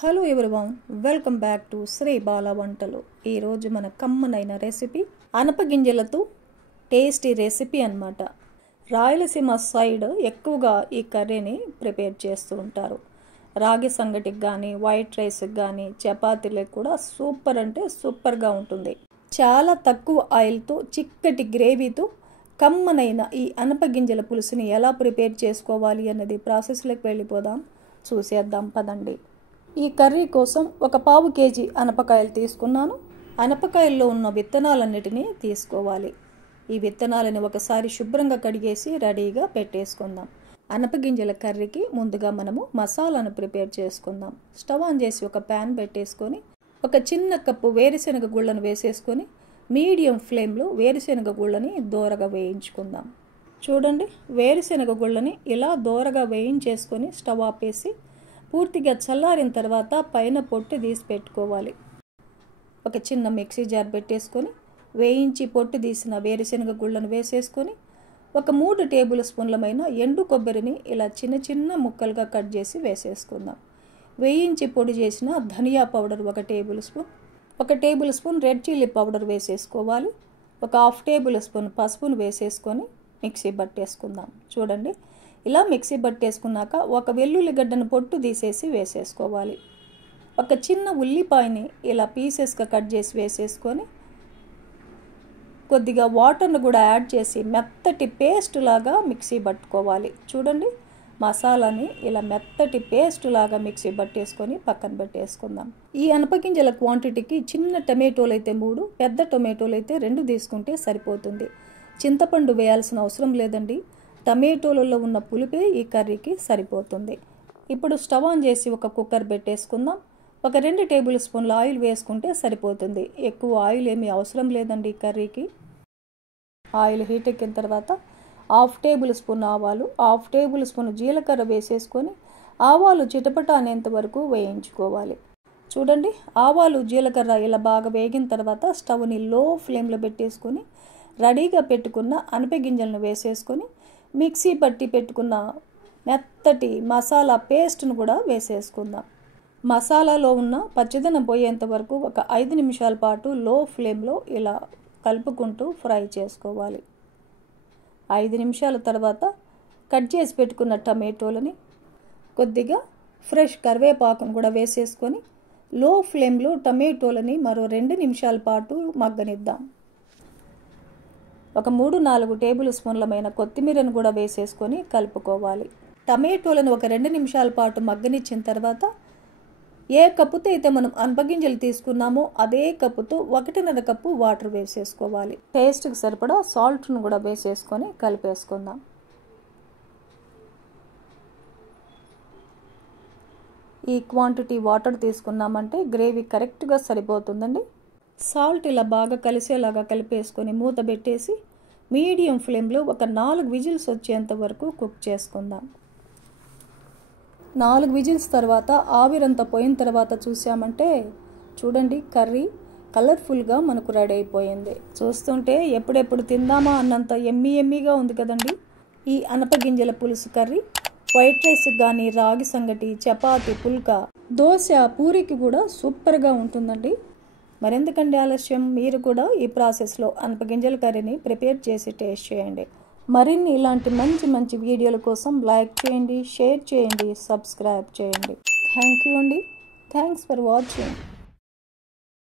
Hello everyone, welcome back to Sri Bala Vantalu. ఈరోజు మన కమ్మనైన రెసిపీ అనపగింజలతో టేస్టీ రెసిపీ అన్నమాట. రాయలసీమ సైడ్ ఎక్కువగా ఈ కర్రీని ప్రిపేర్ చేస్తూ ఉంటారు. రాగి సంగటికి కానీ, వైట్ రైస్కి కానీ, చపాతీలకు కూడా సూపర్ అంటే సూపర్గా ఉంటుంది. చాలా తక్కువ ఆయిల్తో చిక్కటి గ్రేవీతో కమ్మనైన ఈ అనపగింజల పులుసుని ఎలా ప్రిపేర్ చేసుకోవాలి అన్నది ప్రాసెస్లోకి వెళ్ళిపోదాం, చూసేద్దాం పదండి. ఈ కర్రీ కోసం ఒక పావు కేజీ అనపకాయలు తీసుకున్నాను. అనపకాయల్లో ఉన్న విత్తనాలన్నిటినీ తీసుకోవాలి. ఈ విత్తనాలని ఒకసారి శుభ్రంగా కడిగేసి రెడీగా పెట్టేసుకుందాం. అనపగింజల కర్రీకి ముందుగా మనము మసాలాను ప్రిపేర్ చేసుకుందాం. స్టవ్ ఆన్ చేసి ఒక ప్యాన్ పెట్టేసుకొని ఒక చిన్న కప్పు వేరుశెనగ గుళ్ళను వేసేసుకొని మీడియం ఫ్లేమ్లో వేరుశెనగ గుళ్ళని దోరగా వేయించుకుందాం. చూడండి, వేరుశెనగ గుళ్ళని ఇలా దోరగా వేయించేసుకొని స్టవ్ ఆపేసి పూర్తిగా చల్లారిన తర్వాత పైన పొట్టు తీసి పెట్టుకోవాలి. ఒక చిన్న మిక్సీ జార్ పెట్టేసుకొని వేయించి పొట్టు తీసిన వేరుశెనగ గుళ్ళను వేసేసుకొని ఒక 3 టేబుల్ స్పూన్లమైన ఎండు కొబ్బరిని ఇలా చిన్న చిన్న ముక్కలుగా కట్ చేసి వేసేసుకుందాం. వేయించి పొడి చేసిన ధనియా powder 1 tablespoon, 1 tablespoon red chilli powder వేసేసుకోవాలి. ఒక 1/2 టేబుల్ స్పూన్ పసుపును వేసేసుకొని మిక్సీ పట్టేసుకుందాం. చూడండి, ఇలా మిక్సీ పట్టేసుకున్నాక ఒక వెల్లుల్లిగడ్డను పొట్టు తీసేసి వేసేసుకోవాలి. ఒక చిన్న ఉల్లిపాయని ఇలా పీసెస్గా కట్ చేసి వేసేసుకొని కొద్దిగా వాటర్ను కూడా యాడ్ చేసి మెత్తటి పేస్ట్ లాగా మిక్సీ పట్టుకోవాలి. చూడండి, మసాలాని ఇలా మెత్తటి పేస్ట్ లాగా మిక్సీ పట్టేసుకొని పక్కన పెట్టేసుకుందాం. ఈ అనపగింజల క్వాంటిటీకి చిన్న టమాటోలు అయితే 3, పెద్ద టొమాటోలు అయితే 2 తీసుకుంటే సరిపోతుంది. చింతపండు వేయాల్సిన అవసరం లేదండి. టమాటోలలో ఉన్న పులుపే ఈ కర్రీకి సరిపోతుంది. ఇప్పుడు స్టవ్ ఆన్ చేసి ఒక కుక్కర్ పెట్టేసుకుందాం. ఒక 2 టేబుల్ స్పూన్ల ఆయిల్ వేసుకుంటే సరిపోతుంది. ఎక్కువ ఆయిల్ ఏమీ అవసరం లేదండి ఈ కర్రీకి. ఆయిల్ హీట్ ఎక్కిన తర్వాత 1/2 టేబుల్ స్పూన్ ఆవాలు, 1/2 టేబుల్ స్పూన్ జీలకర్ర వేసేసుకొని ఆవాలు చిటపట అనేంత వరకు వేయించుకోవాలి. చూడండి, ఆవాలు జీలకర్ర ఇలా బాగా వేగిన తర్వాత స్టవ్ని లో ఫ్లేమ్లో పెట్టేసుకొని రెడీగా పెట్టుకున్న అనపగింజలను వేసేసుకొని మిక్సీ పట్టి పెట్టుకున్న మెత్తటి మసాలా పేస్ట్ను కూడా వేసేసుకుందాం. మసాలాలో ఉన్న పచ్చిదనం పోయేంత వరకు ఒక 5 నిమిషాల పాటు లో ఫ్లేమ్లో ఇలా కలుపుకుంటూ ఫ్రై చేసుకోవాలి. 5 నిమిషాల తర్వాత కట్ చేసి పెట్టుకున్న టమాటోలని, కొద్దిగా ఫ్రెష్ కరివేపాకును కూడా వేసేసుకొని లో ఫ్లేమ్లో టమాటోలని మరో 2 నిమిషాల పాటు మగ్గనిద్దాం. ఒక 3-4 టేబుల్ స్పూన్లమైన కొత్తిమీరను కూడా వేసేసుకొని కలుపుకోవాలి. టమాటోలను ఒక 2 నిమిషాల పాటు మగ్గనిచ్చిన తర్వాత ఏ కప్పుతో అయితే మనం అనపగింజలు తీసుకున్నామో అదే కప్పుతో 1.5 కప్పు వాటర్ వేసేసుకోవాలి. టేస్ట్కి సరిపడా సాల్ట్ను కూడా వేసేసుకొని కలిపేసుకుందాం. ఈ క్వాంటిటీ వాటర్ తీసుకున్నామంటే గ్రేవీ కరెక్ట్గా సరిపోతుందండి. సాల్ట్ ఇలా బాగా కలిసేలాగా కలిపేసుకొని మూత పెట్టేసి మీడియం ఫ్లేమ్లో ఒక 4 విజిల్స్ వచ్చేంత వరకు కుక్ చేసుకుందాం. 4 విజిల్స్ తర్వాత ఆవిరంతా పోయిన తర్వాత చూసామంటే చూడండి, కర్రీ కలర్ఫుల్గా మనకు రెడీ అయిపోయింది. చూస్తుంటే ఎప్పుడెప్పుడు తిందామా అన్నంత ఎమ్మీగా ఉంది కదండి. ఈ అనపగింజల పులుసు కర్రీ వైట్ రైస్ కానీ, రాగి సంగటి, చపాతి, పుల్కా, దోశ, పూరికి కూడా సూపర్గా ఉంటుందండి. మరెందుకండి ఆలస్యం, మీరు కూడా ఈ ప్రాసెస్లో అనపగింజల కర్రీని ప్రిపేర్ చేసి టేస్ట్ చేయండి. మరిన్ని ఇలాంటి మంచి వీడియోల కోసం లైక్ చేయండి, షేర్ చేయండి, సబ్స్క్రైబ్ చేయండి. థ్యాంక్ యూ అండి. Thanks for watching.